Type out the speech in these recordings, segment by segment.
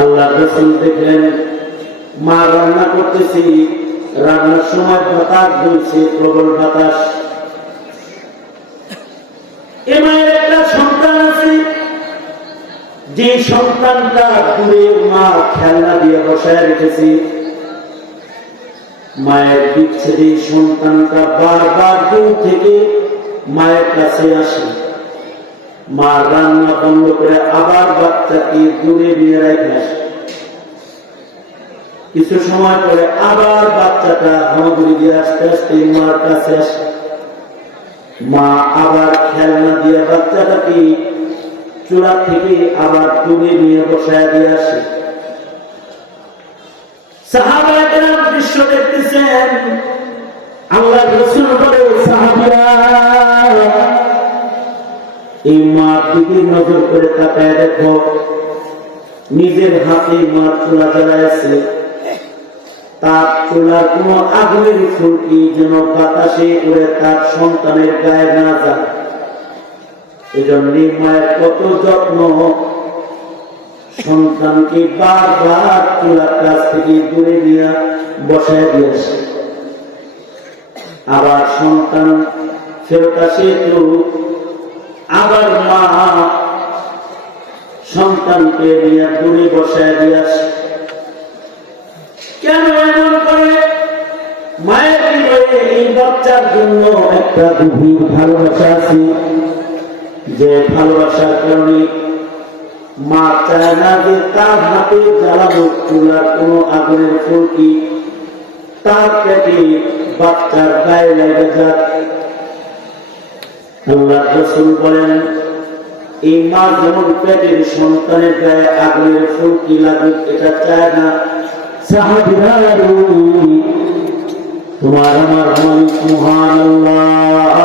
আল্লাহ রাসূল দেখলেন মা রান্না করতেছি, রান্নার সময় বাতাস বইছে, প্রবল বাতাস। এ মায়ের একটা সন্তান আছে, যে সন্তানটা দূরে মা খেলনা দিয়ে বসায় রেখেছি। মায়ের বিচ্ছেদে সন্তানটা বারবার দূর থেকে মায়ের কাছে আসে। মা রান্না বন্ধ করে আবার বাচ্চাকে দূরে নিয়ে রেখে আসে। কিছু সময় পরে আবার বাচ্চাটা হামাগুড়ি দিয়ে আস্তে আস্তে মার কাছে আসে। মা আবার খেলনা দিয়ে বাচ্চাটাকে চূড়া থেকে আবার দূরে নিয়ে বসায় দিয়ে আসে। সাহাবায়ে কেরাম দৃশ্য দেখতেছেন। আল্লাহ রাসূল বলে, সাহাবীরা এই মার দিকে নজর করে তাকায় দেখো, নিজের হাতে মার চুলা জ্বালাইছে। তার চুলার কোন আগুনের ফুলকি যেন বাতাসে উড়ে তার সন্তানের গায়ে না যায়। এজন্য মায়ের কত যত্ন, সন্তানকে বারবার চুলার কাছ থেকে দূরে নিয়ে বসায় দিয়েছে। আবার সন্তান ফেরত আসে, তো আবার মা সন্তানকে নিয়ে দূরে বসায় দিয়েছে। কেন এমন করে? মায়ের হৃদয়ে এই বাচ্চার জন্য একটা গভীর ভালোবাসা আছে, যে ভালোবাসার কারণে মা চায় না যে তার হাতে জ্বালানো চুলার কোন আগুনের ফুলকি তার পেটে বাচ্চার গায়ে লেগে যাক। আল্লাহ রাসূল বলেন, এই মা যেমন পেটের সন্তানের গায়ে আগুনের ফুলকি লাগুক এটা চায় না। সাহাবীরা, তোমার আমার মালিক মহান আল্লাহ,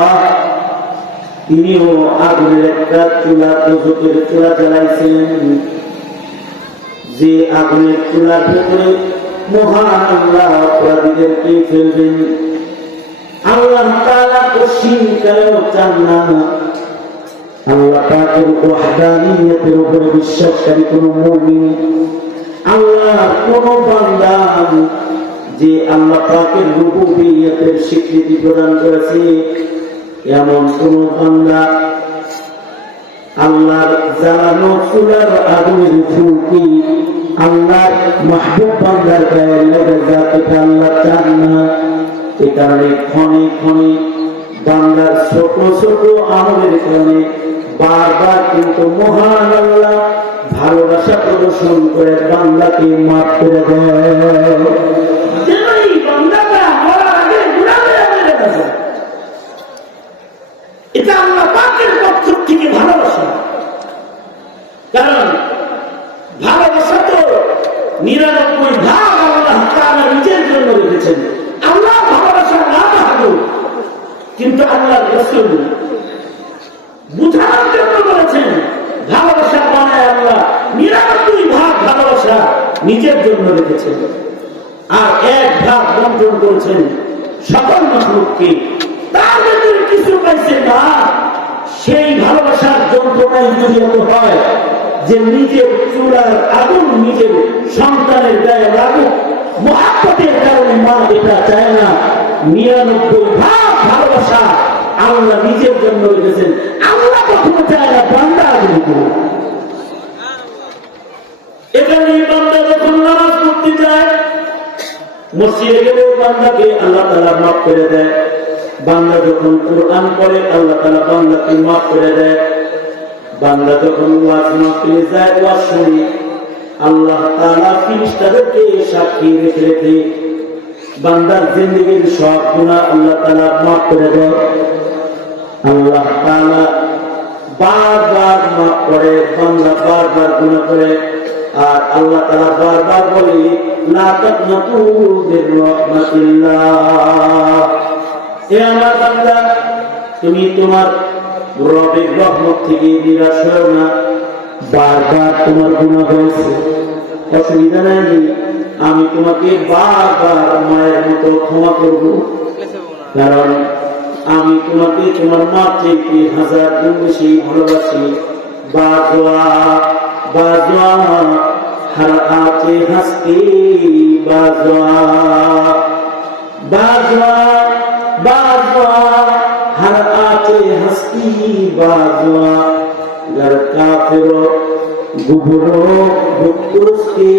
তিনিও আগুনের একটা চুলা, দোজখের চুলা জ্বালাইছেন। যে আগুনের চুলার ভেতরে মহান আল্লাহ অপরাধীদেরকে ফেলবেন। আল্লাহ তাআলা কঠিন কালেও চান না আল্লাহ পাকের ওয়াহদানিয়তের উপরে বিশ্বাসকারী কোন মুমিন, আল্লাহর কোন বান্দা যে আল্লাহ পাকের রুবুবিয়তের স্বীকৃতি প্রদান করেছে, এমন কোন বান্দা আল্লাহর জ্বালানো চুলার আগুনের ফুলকি আল্লাহর মাহবুব বান্দার গায়ে লেগে যাক, এটা আল্লাহ চান না। এ কারণে ক্ষণে ক্ষণে বান্দার ছোট ছোট আমলের কারণে বারবার কিন্তু মহান আল্লাহ ভালোবাসা প্রদর্শন করে বান্দাকে মাফ করে দেয়। এটা আল্লাহ পাকের পক্ষ থেকে ভালোবাসা। কারণ ভালোবাসা তো ৯৯ ভাগ আল্লাহ তাআলা নিজের জন্য রেখেছেন। আল্লাহ ভালোবাসা না ভালো, কিন্তু আল্লাহ রাসূল বুঝানোর জন্য বলেছেন ভালোবাসা বানায় আল্লাহ ৯৯ ভাগ ভালোবাসা নিজের জন্য রেখেছেন, আর ১ ভাগ বন্টন করেছেন সকল মাখলুককে। তার ভেতরে কিছু পাইছে না, সেই ভালোবাসার যন্ত্রণায় যদি এত হয় যে নিজের চুলার আগুন নিজের সন্তানের গায়ে লাগুক, মুহাব্বতের কারণে মা এটা চায় না। ৯৯ ভাগ ভালোবাসা আল্লাহ নিজের জন্য রেখেছেন। আল্লাহ কখনো চায় না বান্দা আগুন করুক। এখানে বান্দা যখন নামাজ পড়তে যায়, মসজিদে গেলে বান্দাকে আল্লাহ তাআলা মাফ করে দেয়। বান্দা যখন কুরআন পড়ে আল্লাহ তাআলা বান্দাকে মাফ করে দেয়। বান্দা যখন ওয়াজ মাহফিলে যায়, ওয়াজ শুনে আল্লাহ তাআলা ফেরেশতাদেরকে সাক্ষী রেখে রেখে বান্দার জিন্দেগীর সব গুনাহ আল্লাহ তাআলা মাফ করে দেয়। আল্লাহ তাআলা বারবার মাফ করে, বান্দা বারবার গুনাহ করে, আর আল্লাহ তাআলা বারবার বলে, লা তাকনাতু মির রাহমাতিল্লাহ, হে আমার বান্দা তুমি তোমার রবের রহমত থেকে নিরাশ হও না। বারবার তোমার গুনাহ হয়েছে, অসুবিধা নাই, আমি তোমাকে বারবার মায়ের মতো ক্ষমা করব। কারণ আমি তোমাকে তোমার মা থেকে 1000 গুণ বেশি ভালোবাসি। हर आते हंसती बाजवा बाजवा बाजवा हर आते हंसती बाजवा घर काफिरो गुबरो बुकुस्ती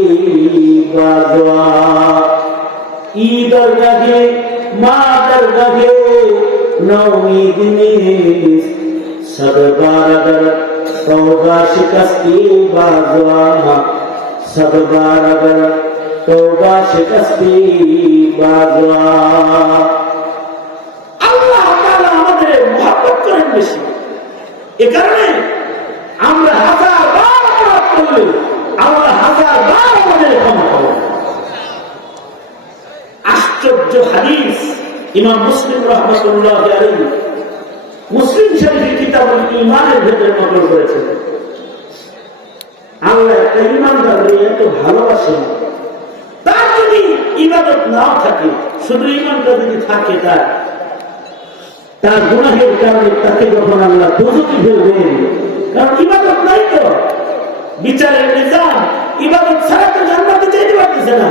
बाजवा ईदर गहे मादर गहे नौमी दिनेश सब बारगर तौबा शिकस्ती बाजवा सब बारगर तौबा शिकस्ती बाजवा আল্লাহ তাআলা আমাদের মহব্বত করেন বেশি এই কারণে আমরা হাজার বার অপরাধ করলে আল্লাহ হাজার বার আমাদের ক্ষমা করেন আশ্চর্য হাদিস ইমাম মুসলিম রাহমাতুল্লাহ আলাইহি মুসলিম শরীফের কিতাবুল ঈমানের ভিতরে নকল করেছেন আল্লাহ একটা ঈমানদারকে এত ভালোবাসেন তার যদি ইবাদত নাও থাকে শুধু ঈমানটা যদি থাকে তার গুনাহের কারণে তাকে যখন আল্লাহ দোজখে ফেলবেন কারণ ইবাদত নাই তো বিচারের নিজাম ইবাদত ছাড়া তো জান্নাতে যেতে পারতেছে না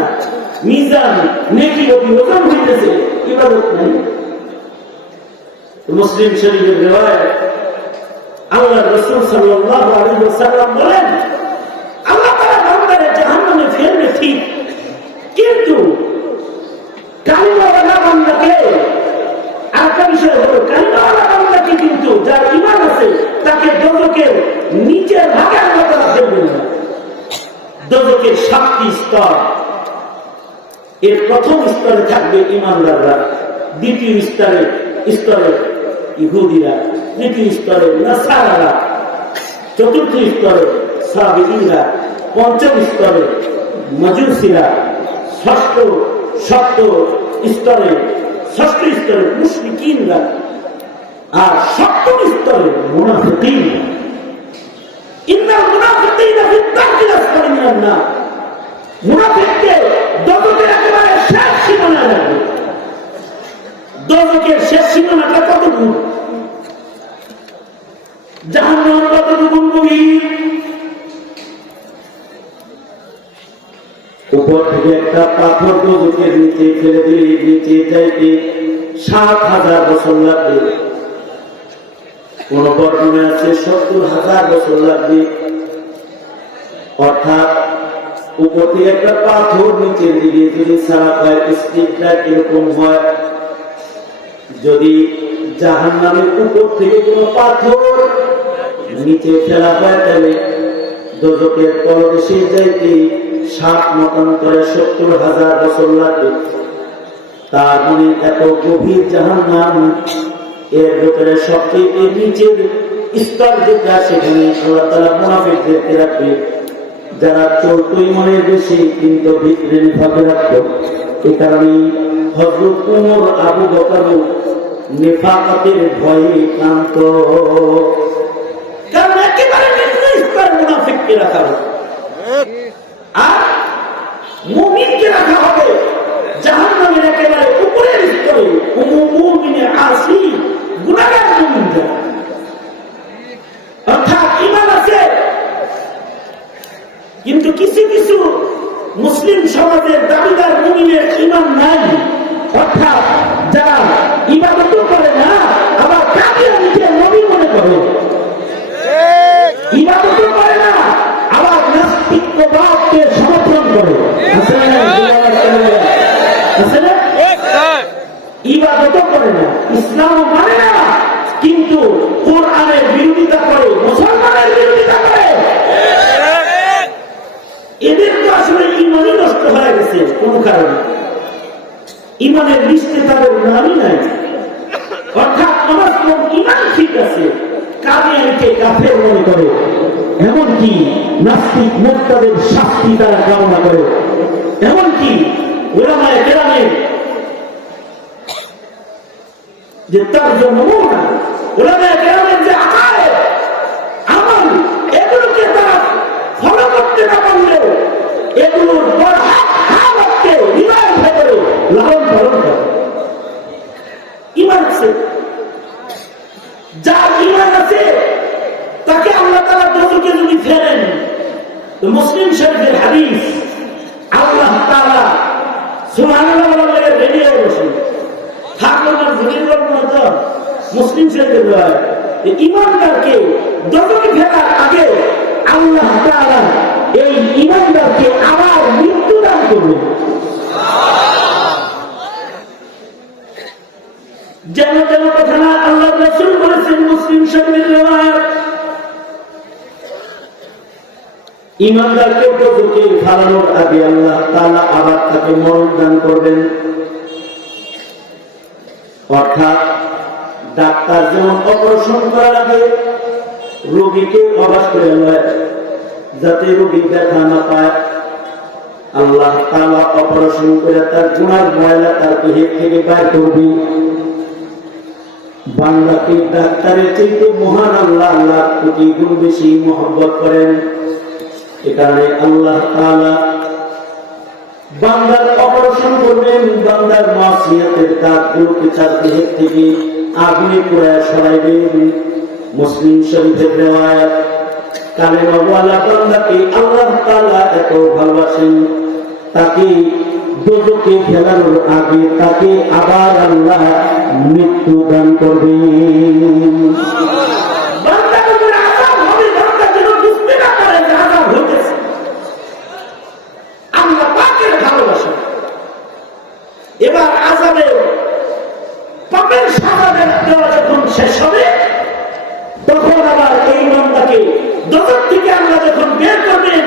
মিজান নেকি ওজন হইতেছে ইবাদত নাই মুসলিম শরীফের রিওয়ায়াত আল্লাহ রাসূল সাল্লাল্লাহু আলাইহি ওয়াসাল্লাম বলেন আল্লাহ তাআলা বান্দাকে জাহান্নামে ফেলবে ঠিক কিন্তু কালিমাওয়ালা বান্দাকে আরেকটা বিষয় হলো কালিমাওয়ালা বান্দাকে কিন্তু যার ঈমান আছে তাকে দোজখের নিচের ভাগের মতো ফেলবে না দোজখের 7টি স্তর এর প্রথম স্তরে থাকবে ঈমানদাররা দ্বিতীয় স্তরে ইহুদিরা তৃতীয় স্তরে নাসারারা চতুর্থ স্তরে সাবিঈরা পঞ্চম স্তরে মাজুসিরা ষষ্ঠ স্তরে মুশরিকিনরা আর সপ্তম স্তরে মুনাফিকিন ইন্নাল মুনাফিকিনা ফি দারকিল আসফালি মিনান নার মুনাফিককে দোজখের একেবারে শেষ সীমানায় রাখবে দোজখের শেষ সীমানাটা কত দূর জাহান্নাম কতটুকু গভীর উপর থেকে একটা পাথর দোজখের নিচে ফেলে দিলে নিচে যাইতে 7,000 বছর লাগবে কোন বর্ণনা আছে 70,000 বছর লাগবে অর্থাৎ উপর থেকে একটা পাথর নিচের দিকে যদি ছাড়া হয় স্পিডটা কিরকম হয় যদি জাহান্নামের উপর থেকে কোনো পাথর নিচে ফেলা হয় তাহলে দোজখের তলদেশে যাইতে 7 মতান্তরে 70,000 বছর লাগবে তার মানে এত গভীর জাহান্নাম এর ভিতরে সবচেয়ে নিচের স্তর যেটা সেখানে আল্লাহ তাআলা মুনাফিকদেরকে রাখবে যারা চলতো ইমানের বেশি কিন্তু ভিতরে নিফাকে রাখতো এই কারণে হযরত ওমর আবু বকর নিফাকাতের ভয়ে ক্লান্ত কারণ একেবারে নিম্ন স্তরে মুনাফিককে রাখা হবে আর মুমিনকে রাখা হবে জাহান্নামের একেবারে উপরের স্তরে মুমিনে আসি গুনাহগার মুমিন অর্থাৎ ঈমান আছে কিন্তু কিছু কিছু মুসলিম সমাজের দাবিদার মুমিনের ঈমান নাই অর্থাৎ যারা ইবাদত করে না আবার কাফির নিজে নবী মনে করে ইবাদত করে না আবার নাস্তিকবাদকে সমর্থন করে ইবাদত করে না ইসলাম মানে না কিন্তু কোরআনের বিরোধিতা করে মুসলমানের বিরোধিতা করে এদের তো আসলে ঈমানই নষ্ট হয়ে গেছে কোন কারণে ঈমানের লিস্টে তাদের নামই নাই অর্থাৎ আমার ঈমান ঠিক আছে কাদিয়ানীকে কাফের মনে করে এমনকি নাস্তিক মুরতাদের শাস্তি তারা কামনা করে এমনকি উলামায়ে কেরামের যে তার জন্য উলামায়ে কেরামের যে আকায়েদ আমল এগুলোকে তারা ফলো করতে না পারলেও এগুলোর বড় হাতকে হৃদয়ের ভেতরে লালন পালন করে ঈমান আছে যার ঈমান আছে তাকে আল্লাহ তাআলা দোজখে যদি ফেলেন তো মুসলিম শরীফের হাদিস সুবহানাল্লাহ বলে রেডি হয়ে বসে থাকলো না জুনির মতো মুসলিম শরীফের রয় ইমানদারকে দোজখে ফেলার আগে আল্লাহ তাআলা এই ইমানদারকে আবার মৃত্যু দান করবেন। যেন যেন কথা না আল্লাহ রাসূল বলেছেন মুসলিম শরীফের রওয়ায়াত ইমানদারকে দোজখে ফেলানোর আগে আল্লাহ তাআলা আবার তাকে মরণ দান করবেন। অর্থাৎ ডাক্তার যেমন অপারেশন করার আগে রোগীকে অবাক করে নেয় যাতে রোগী ব্যথা না পায়, আল্লাহ তাআলা অপারেশন করে তার গুনার ময়লা তার দেহ থেকে বের করবে। বান্দাকে ডাক্তারের চাইতে মহান আল্লাহ আল্লাহ কোটি গুণ বেশি মহব্বত করেন। এ কারণে আল্লাহ তাআলা বান্দার অপারেশন করবেন, বান্দার মাসিয়াতের দাগগুলোকে তার দেহ থেকে আগুনে পোড়ায় সরাইবেন। মুসলিম শরীফের রিওয়ায়াত কালেমাওয়ালা বান্দাকে আল্লাহ তাআলা এত ভালোবাসেন তাকে দোজখে ফেলানোর আগে তাকে আবার আল্লাহ মৃত্যু দান করবেন। বান্দার উপরে আযাব হবে, বান্দা যেন বুঝতে না পারে যে আযাব হইতেছে। আল্লাহ পাকের ভালোবাসা। এবার আযাবের পাপের সাজা দেওয়া যখন শেষ হবে তখন আবার এই বান্দাকে দোজখ থেকে আল্লাহ যখন বের করবেন,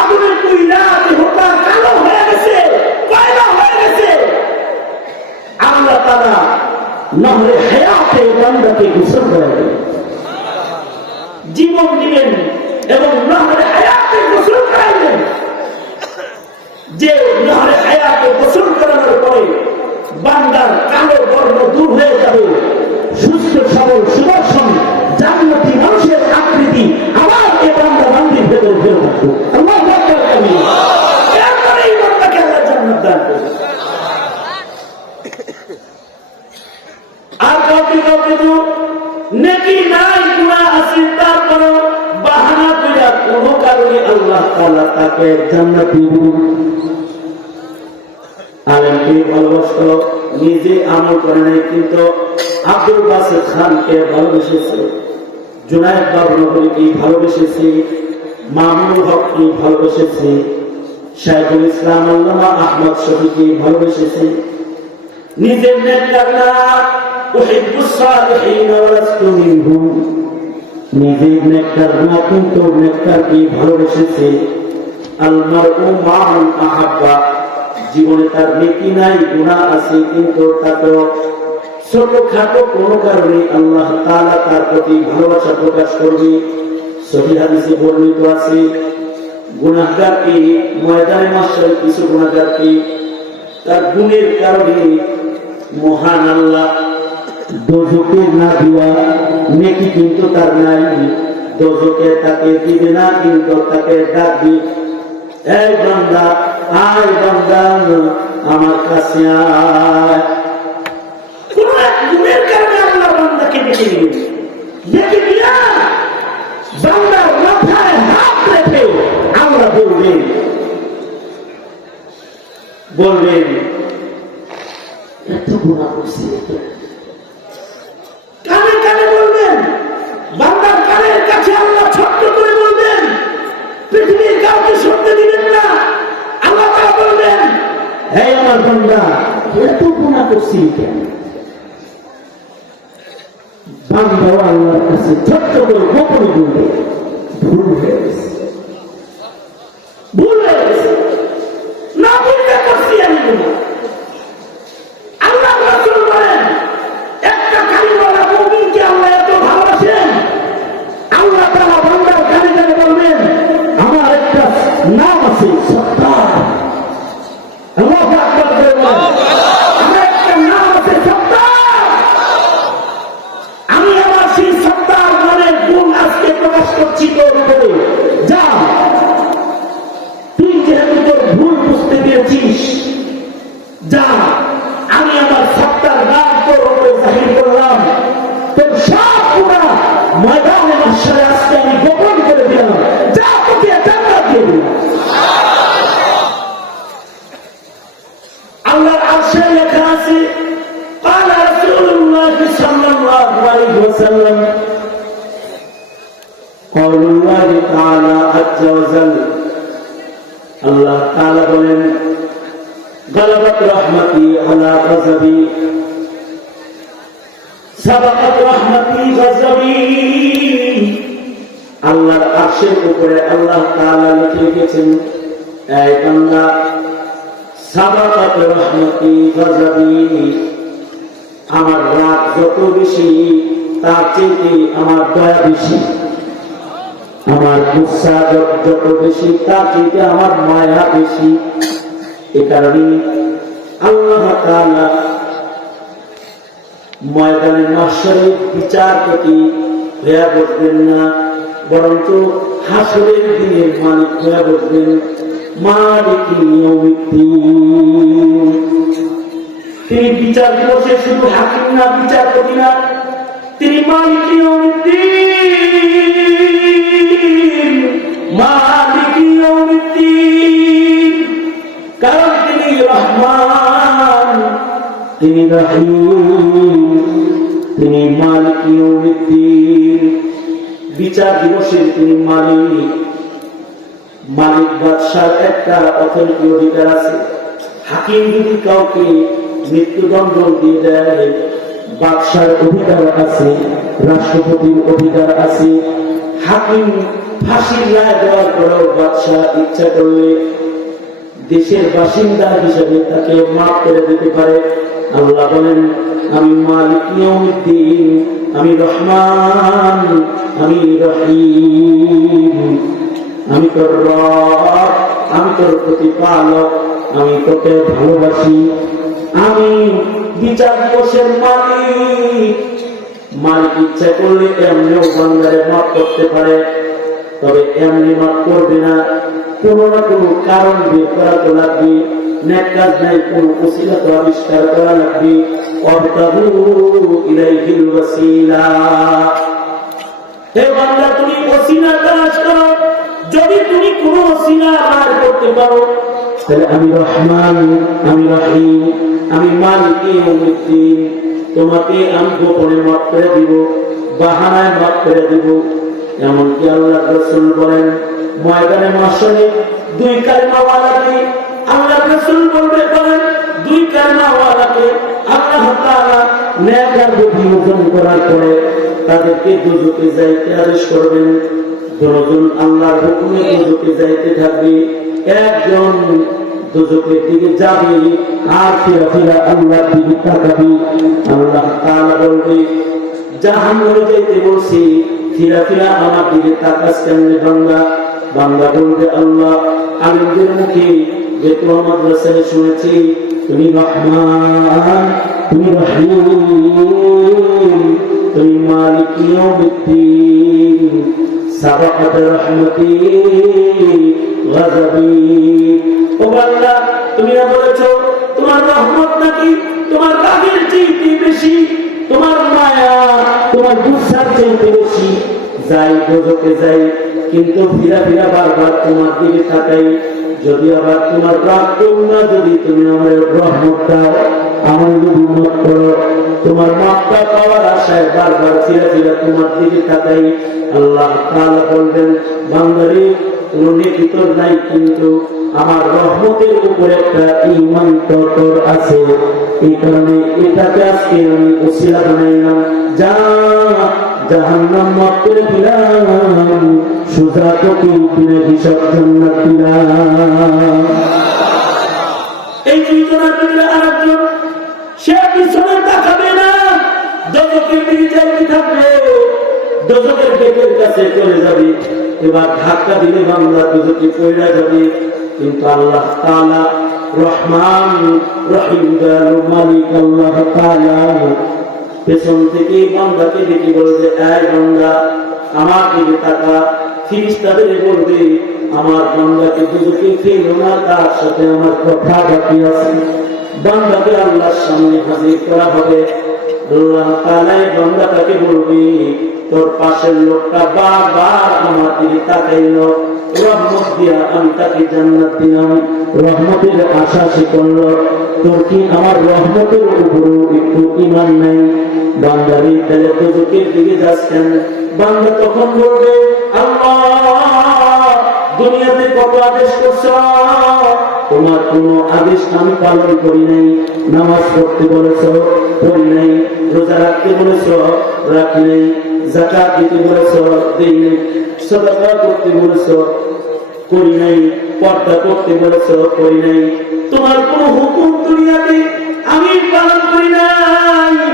আগুনের কুইলা দেহটা কালো হয়ে গেছে, কয়লা হয়ে গেছে, আল্লাহ তাআলা নহরে হায়াতে বান্দাকে গোসল করাবেন, জীবন দিবেন এবং নহরে হায়াতে গোসল করাবেন। যে নহরে হায়াতে গোসল করানোর পরে বান্দার কালো বর্ণ দূর হয়ে যাবে, সুস্থ সবল সুদর্শন জান্নাতি মানুষের আকৃতি আবার এই বান্দা বান্দির ভেতরে ফেরত আসবে। আল্লাহু আকবার কাবীর। এরপরে এই বান্দাকে আল্লাহ জান্নাত দান করবে। আর কাউকে কাউকে তো নেকি নাই, গুনাহ আছে, তারপরও বাহানা কইরা কোনো কারণে আল্লাহ তাআলা তাকে জান্নাত দিবেন। আলেমকে ভালোবাসত, নিজে আমল করে নাই, কিন্তু আব্দুল বাসিত খানকে ভালোবেসেছে, জুনায়েদ বাবনগরীকে ভালোবেসেছে, মামুনুল হককে ভালোবেসেছে, শাইখুল ইসলাম আল্লামা আহমদ শফীকে ভালোবেসেছে। নিজের নেককার না, উহিব্বুস সালিহিন ওয়া লাস্তু মিনহুম, নিজের নেককার না কিন্তু নেককারকে ভালোবেসেছে। আল মারউ মা মান আহাব্বা, জীবনে তার নেকি নাই, গুনাহ আছে, কিন্তু তাকেও ছোটখাটো কোন কারণে আল্লাহ তাআলা তার প্রতি ভালোবাসা প্রকাশ করবে। সহিহ হাদিসে বর্ণিত আছে, গুনাহগারকে ময়দানে মাহশারে কিছু গুনাহগারকে তার গুণের কারণে মহান আল্লাহ দোজখে না দিয়া, নেকি কিন্তু তার নাই, দোজখে তাকে দিবে না, কিন্তু তাকে ডাকবে, এই বান্দা আয়, বান্দা আমার কাছে আয়। কোন এক গুণের কারণে আল্লাহ বান্দাকে ডেকে নেবেন, ডেকে দিয়া বান্দার মাথায় হাত রেখে আমরা বলবেন এত গুনাহ করছি, কানে কানে বলবেন, বান্দার কানের কাছে আল্লাহ ছোট্ট করে বলবেন, পৃথিবীর কাউকে শুনতে দিবেন না। আল্লাহ তাআলা বলবেন, হে আমার বান্দা এত গুনাহ করছি কেন? বান্দা আল্লাহর কাছে ছোট্ট করে গোপনে বলবে, ভুল হয়ে গেছে, ভুল হয়ে গেছে, না বুঝতে করছি আমি গুনাহ। আল্লাহ রাসূল বলেন, একটা কালিমাওয়ালা মুমিনকে আল্লাহ এত ভালোবাসেন, আল্লাহ তাআলা বান্দার কানে কানে বলবেন, আমার একটা নাম আছে সত্তার। আল্লাহু আকবার বলেন, আমার একটা নাম আছে সত্তার। আমি আমার সেই সত্তার নামের গুণ আজকে প্রকাশ করছি তোর উপরে। যা, তুই যেহেতু তোর ভুল বুঝতে পেরেছিস, যা, আমি আমার সত্তার নাম তোর উপরে জাহির করলাম, তোর সব গুনাহ ময়দানে মাহশারে আজকে আমি গোপন করে দিলাম, যা তোকে জান্নাত দিয়ে দিলাম। আল্লাহ তাআলা বলেন গালাবাত রাহমাতি আলা গাযাবি সাবাকাত রাহমাতি গাযাবি। আল্লাহর আরশের উপরে আল্লাহ তাআলা লিখে রেখেছেন, এই বান্দা সাবাকাত রাহমাতি গাযাবি, আমার রাগ যত বেশি তার চেয়ে আমার দয়া বেশি, আমার গুসা যত বেশি তার চেয়ে আমার মায়া বেশি। এ কারণে আল্লাহ তাআলা ময়দানে মাহশরে বিচারপতি হয়ে বসবেন না, বরঞ্চ হাসরের দিনের মালিক হয়ে বসবেন। মালিক ইয়াউমিদ্দিন, তিনি বিচার দিবসে শুধু হাকিম না, বিচারপতি না, তিনি মালিক ইয়াউমিদ্দিন, মালিক ইয়াউমিদ্দিন। কারণ তিনি রহমান, তিনি রহিম, তিনি মালিক ইয়াউমিদ্দিন। বিচার দিবসের তিনি মালিক। মালিক বাদশার একটা অথরিটি অধিকার আছে। হাকিম যদি কাউকে মৃত্যুদণ্ড দিয়ে দেয়, বাদশার অধিকার আছে, রাষ্ট্রপতির অধিকার আছে। হাকিম ফাঁসির রায় দেওয়ার পরেও বাদশা ইচ্ছা করলে দেশের বাসিন্দা হিসেবে তাকে মাফ করে দিতে পারে। আল্লাহ বলেন, আমি মালিক ইয়াউমিদ্দিন, আমি রহমান, আমি রহিম, আমি তোর রব, আমি তোর প্রতিপালক, আমি তোকে ভালোবাসি। আমি বিচার দিবসের মালিক। মালিক ইচ্ছা করলে এমনিও বান্দারে মাফ করতে পারে, তবে এমনি মাফ করবে না, কোন না কোন কারণ বের করা তো লাগবে। নেক কাজ নাই, কোন ওসিলা তো আবিষ্কার করা লাগবে। ওয়াবতাগু ইলাইহিল ওয়াসিলা, হে বান্দা তুমি ওসিলা তালাশ করো। যদি তুমি কোন ওসিলা বার করতে পারো, তাহলে আমি রহমান, আমি রহিম, আমি মালিক ইয়াউমিদ্দিন, তোমাকে আমি গোপনে মাফ করে দিব, বাহানায় মাফ করে দিব। এমনকি আল্লাহ রাসূল বলেন, ময়দানে মাহশরে দুই কালেমাওয়ালাকে আল্লাহ রাসূল বলেন, দুই কালেমাওয়ালাকে আল্লাহ তাআলা নেক আর বিমোচন করার পরে তাদেরকে দুজকে যাইতে আদেশ করবেন। দুজন আল্লাহর হুকুমে দুজকে যাইতে থাকবে। একজন দুজকের দিকে যাবে আর ফিরা ফিরা আল্লাহর দিকে তাকাবে। আল্লাহ তাআলা বলবে, জাহান্নামে যাইতে বলছি, ফিরা ফিরা আমার দিকে তাকাস কেমনে বান্দা? বান্দা বলবে, আল্লাহ আলিমদের মুখে যে তোমার মাদ্রাসায় শুনেছি তুমি রহমান, তুমি রহিম, তুমি মালিক ইয়াউমিদ্দিন, সাবাকাত রাহমাতি গাযাবি। ও আল্লাহ, তুমি না বলেছো তোমার রহমত নাকি তোমার রাগের চেয়ে বেশি, তোমার মায়া তোমার গুসার চেয়ে বেশি। যাই দোজখে যাই, কিন্তু ফিরা ফিরা বারবার তোমার দিকে তাকাই। যদি আবার তোমার রাগ করো না, যদি তুমি আমার রহমত দাও, আমার যদি মাফ করো, তোমার মাফটা পাওয়ার আশায় বারবার ফিরা ফিরা তোমার দিকে তাকাই। আল্লাহ তাআলা বলবেন, বান্দারে কোনো নেকি তোর নাই, কিন্তু আমার রহমতের উপর একটা ঈমান তোর আছে। এই কারণে এটাকে আজকে আমি ওসিলা বানাইলাম। যা জাহান্নাম মাফ করে দিলাম, সুজা তোকে দিনে হিসাব জান্নাত দিলাম। এই দুইজনের ভিতরে আরেকজন, সে পিছনে তাকাবে না, দোজখের দিকে যাইতে থাকবে, দোজখের গেটের কাছে চলে যাবে। এবার ধাক্কা দিলে বান্দা দোজখে পড়ে যাবে। কিন্তু আল্লাহ তাআলা রহমান, রহিম, দয়ালু মালিক আল্লাহ তাআলা পেছন থেকে বান্দাকে ডেকে বলবে, এই বান্দা আমার দিকে তাকা। ফেরেশতাদের বলবে, আমার বান্দাকে দোজখে ফেলো না, তার সাথে আমার কথা বাকি আছে। বান্দাকে আল্লাহর সামনে হাজির করা হবে। আল্লাহ তাআলা বান্দাটাকে বলবে, তোর পাশের লোকটা বারবার আমার দিকে তাকাইলো, রহমত দিয়া আমি তাকে জান্নাত দিলাম, রহমতের আশা সে করলো। তোর কি আমার রহমতের উপর একটু ঈমান নাই? বান্দারে তাহলে দোজখের দিকে যাচ্ছেন। বান্দা তখন বলবে, আল্লাহ দুনিয়াতে কত আদেশ করছ, তোমার কোন আদেশ আমি পালন করি নাই। নামাজ পড়তে বলেছ, পড়ি নাই। রোজা রাখতে বলেছ, রাখি নাই। যাকাত দিতে বলেছ, দেই নাই। সাদাকা করতে বলেছ, করি নাই। পর্দা করতে বলেছ, করি নাই। তোমার কোন হুকুম দুনিয়াতে আমি পালন করি নাই।